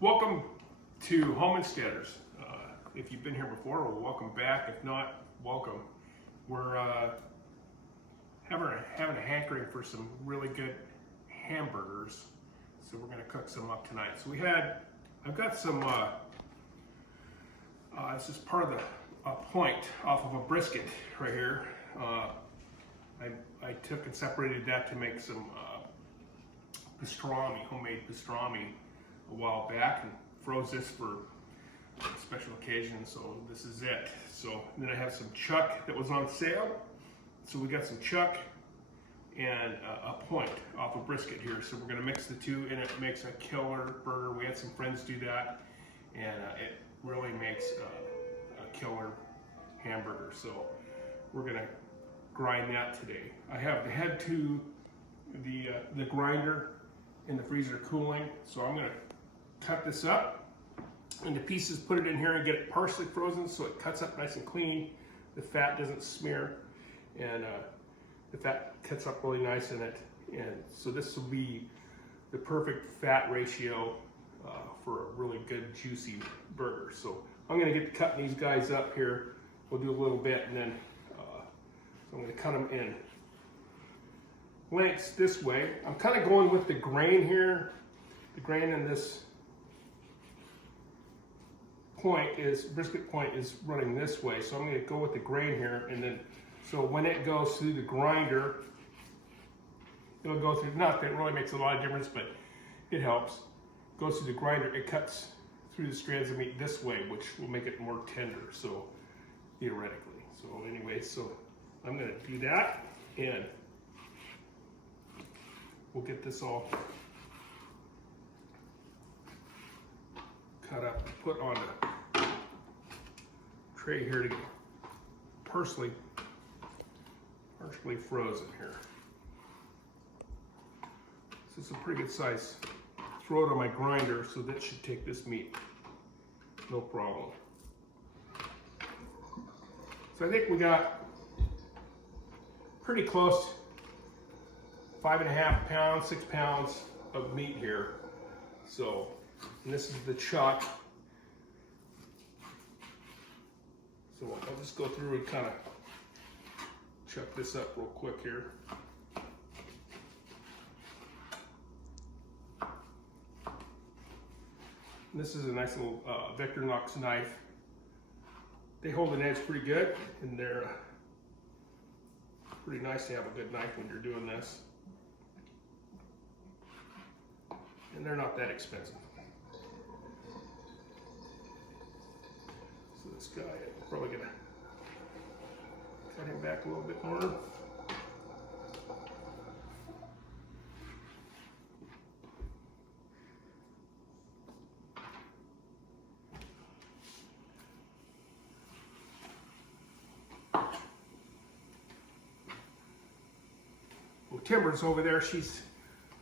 Welcome to Homesteaders. If you've been here before, well, welcome back. If not, welcome. We're having a hankering for some really good hamburgers, so we're going to cook some up tonight. So I've got some. This is part of the point off of a brisket right here. I took and separated that to make some pastrami, homemade pastrami, a while back, and froze this for a special occasion, so this is it. So then I have some chuck that was on sale, so we got some chuck and a point off a brisket here, so we're going to mix the two and it makes a killer burger. We had some friends do that, and it really makes a killer hamburger, so we're going to grind that today. I have the head to the grinder in the freezer cooling, so I'm going to cut this up into pieces, put it in here and get it partially frozen so it cuts up nice and clean. The fat doesn't smear, and the fat cuts up really nice in it. And so this will be the perfect fat ratio for a really good juicy burger. So I'm going to get to cutting these guys up here. We'll do a little bit, and then I'm going to cut them in lengths this way. I'm kind of going with the grain here. The grain in this brisket point is running this way, so I'm going to go with the grain here, and then so when it goes through the grinder, it'll go through, not that it really makes a lot of difference, but it helps. Goes through the grinder, it cuts through the strands of meat this way, which will make it more tender, so theoretically. So anyway, so I'm going to do that, and we'll get this all cut up, put on a tray here to get partially frozen here. This is a pretty good size. Throw it on my grinder, so that should take this meat, no problem. So I think we got pretty close, 5.5 pounds, 6 pounds of meat here. So, and this is the chuck. So I'll just go through and kind of chuck this up real quick here. And this is a nice little Victorinox knife. They hold an edge pretty good, and they're pretty nice to have a good knife when you're doing this. And they're not that expensive. So this guy, I'm probably gonna cut him back a little bit more. Well, Timber's over there, she's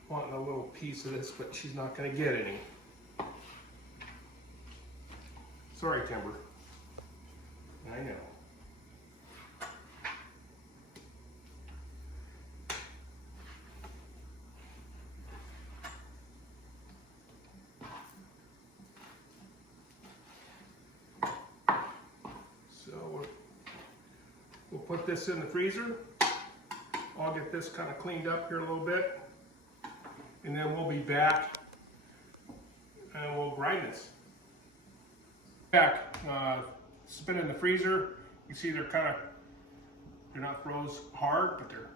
wanting a little piece of this, but she's not going to get any. Sorry, Timber. I know. So we'll put this in the freezer. I'll get this kind of cleaned up here a little bit, and then we'll be back and we'll grind this. Back, it's been in the freezer. You see they're not froze hard, but they're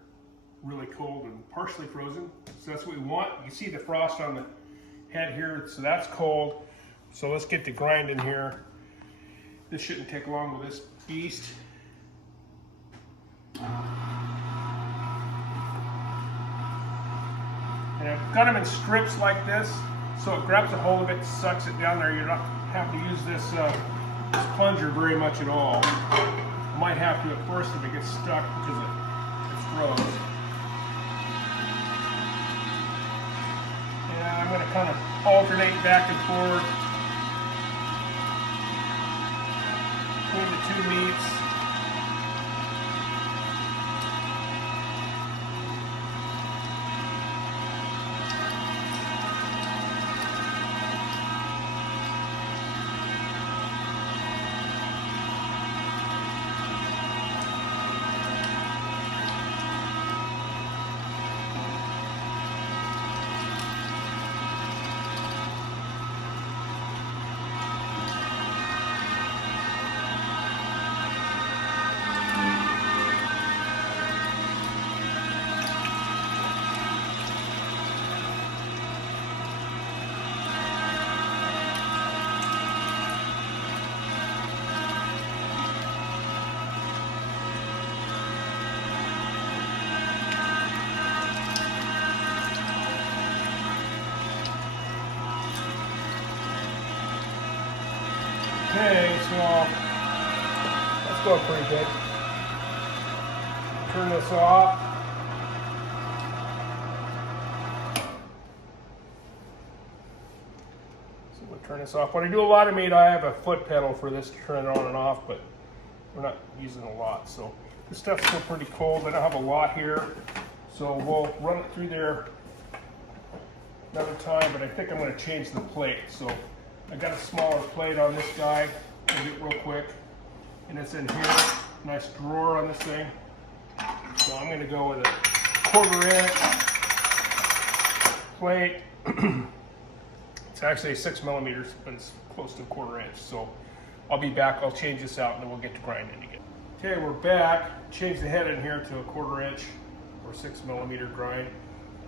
really cold and partially frozen. So that's what we want. You see the frost on the head here, so that's cold. So let's get the grind in here. This shouldn't take long with this beast. And I've got them in strips like this, so it grabs a hold of it, sucks it down there. You don't have to use this plunger very much at all. You might have to at first if it gets stuck because it's froze. And I'm going to kind of alternate back and forth between the two meats. Okay, so that's going pretty good. Turn this off. So we'll turn this off. When I do a lot of meat, I have a foot pedal for this to turn it on and off, but we're not using a lot. So this stuff's still pretty cold. I don't have a lot here, so we'll run it through there another time, but I think I'm going to change the plate. So I got a smaller plate on this guy. I'll do it real quick. And it's in here. Nice drawer on this thing. So I'm going to go with a 1/4 inch plate. It's actually 6 millimeters, but it's close to 1/4 inch. So I'll be back. I'll change this out and then we'll get to grinding again. Okay, we're back. Change the head in here to a 1/4 inch or 6 millimeter grind.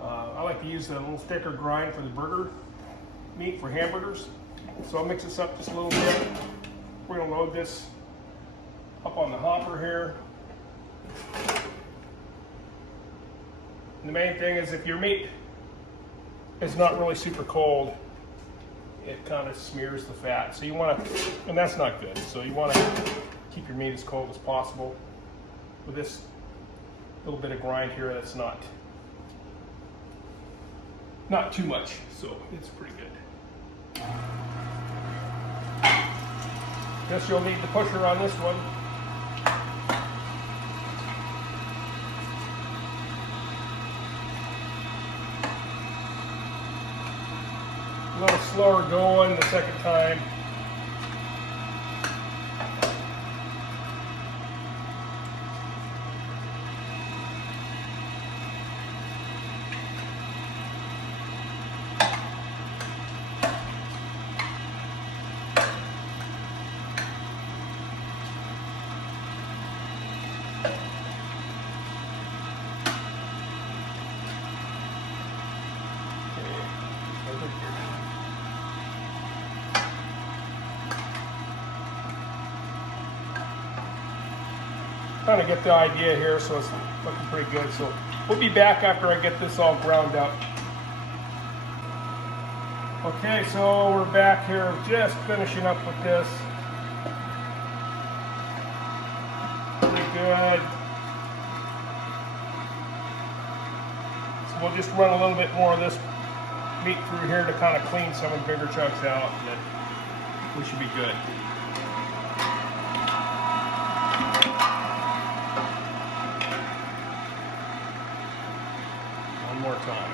I like to use a little thicker grind for the burger meat for hamburgers. So I'll mix this up just a little bit. We're going to load this up on the hopper here. And the main thing is if your meat is not really super cold, it kind of smears the fat. So you want to, and that's not good. So you want to keep your meat as cold as possible. With this little bit of grind here, that's not too much. So it's pretty good. Guess you'll need the pusher on this one. A little slower going the second time. Kind of get the idea here, so it's looking pretty good. So we'll be back after I get this all ground up. Okay, so we're back here, just finishing up with this. Pretty good. So we'll just run a little bit more of this meat through here to kind of clean some of the bigger chunks out, and then we should be good. More time.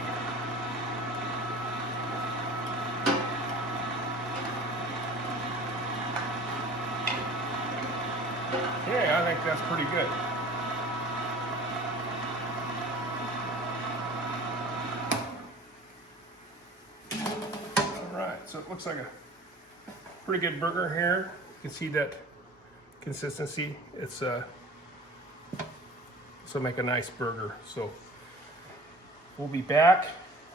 Okay, I think that's pretty good. All right, so it looks like a pretty good burger here. You can see that consistency. It's so make a nice burger. So we'll be back.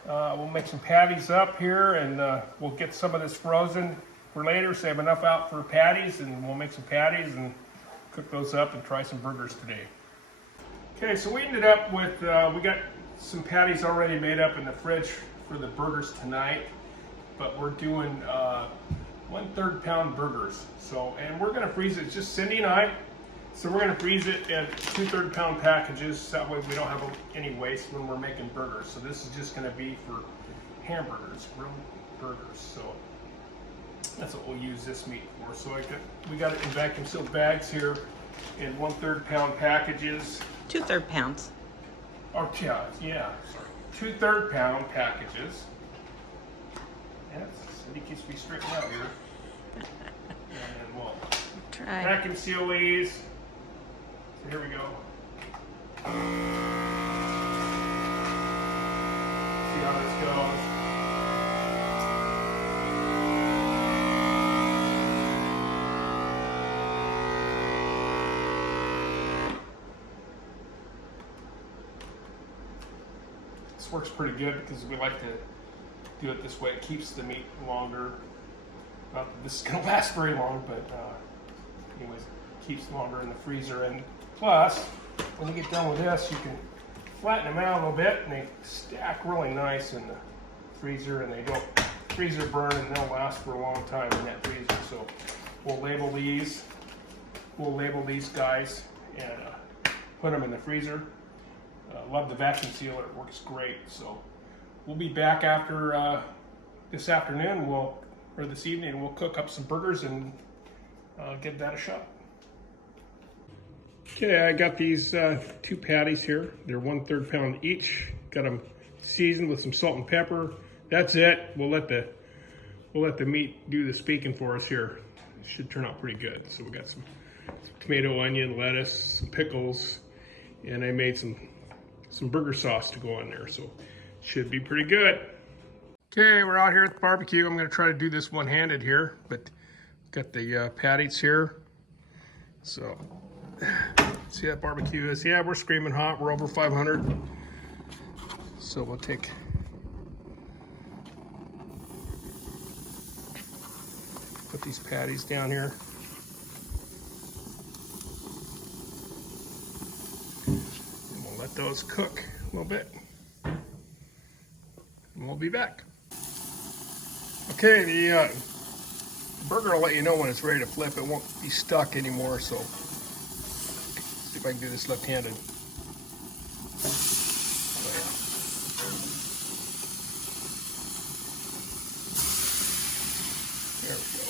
We'll make some patties up here, and we'll get some of this frozen for later. Save enough out for patties, and we'll make some patties and cook those up and try some burgers today. Okay, so we ended up with, we got some patties already made up in the fridge for the burgers tonight, but we're doing 1/3 pound burgers. So, and we're gonna freeze it, just Cindy and I. So we're going to freeze it in 2/3 pound packages. That way we don't have any waste when we're making burgers. So this is just going to be for hamburgers, grilled burgers. So that's what we'll use this meat for. So we got it in vacuum sealed bags here in 1/3 pound packages. 2/3 pounds. Oh yeah, sorry. 2/3 pound packages. Yeah, Cindy keeps me straightened out here. And then we'll try. Vacuum seal these. So here we go. See how this goes. This works pretty good because we like to do it this way. It keeps the meat longer. Not that this is going to last very long, but anyways, it keeps longer in the freezer. And plus, when you get done with this, you can flatten them out a little bit, and they stack really nice in the freezer, and they don't freezer burn, and they'll last for a long time in that freezer. So We'll label these. We'll label these guys and put them in the freezer. Love the vacuum sealer. It works great. So we'll be back after this afternoon. Or this evening. We'll cook up some burgers and give that a shot. Okay, I got these 2 patties here. They're 1/3 pound each. Got them seasoned with some salt and pepper. That's it. We'll let the meat do the speaking for us here. It should turn out pretty good. So we got some tomato, onion, lettuce, some pickles, and I made some burger sauce to go in there. So it should be pretty good. Okay, we're out here at the barbecue. I'm going to try to do this one-handed here, but got the patties here. So see that barbecue is? Yeah, we're screaming hot. We're over 500. So we'll put these patties down here. And we'll let those cook a little bit. And we'll be back. Okay, the burger will let you know when it's ready to flip. It won't be stuck anymore, so see if I can do this left-handed. There we go.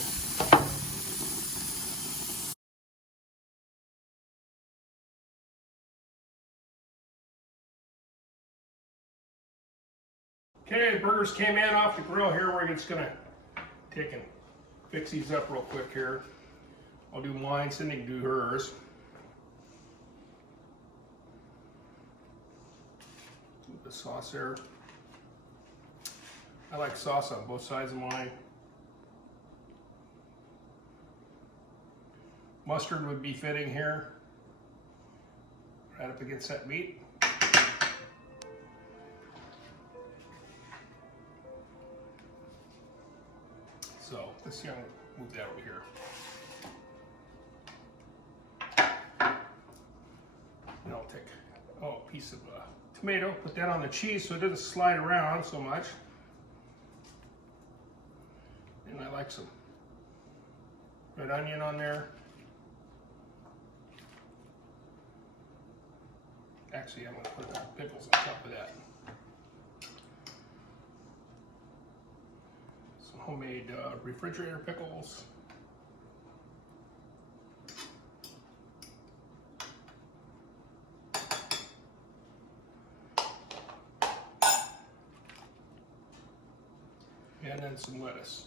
Okay, the burgers came in off the grill here. We're just gonna take and fix these up real quick here. I'll do mine, Cindy can do hers. Put the sauce there. I like sauce on both sides of mine. Mustard would be fitting here, right up against that meat. So let's move that over here. And I'll take a piece of tomato, put that on the cheese so it doesn't slide around so much. And I like some red onion on there. Actually, I'm going to put the pickles on top of that. Some homemade refrigerator pickles. And then some lettuce.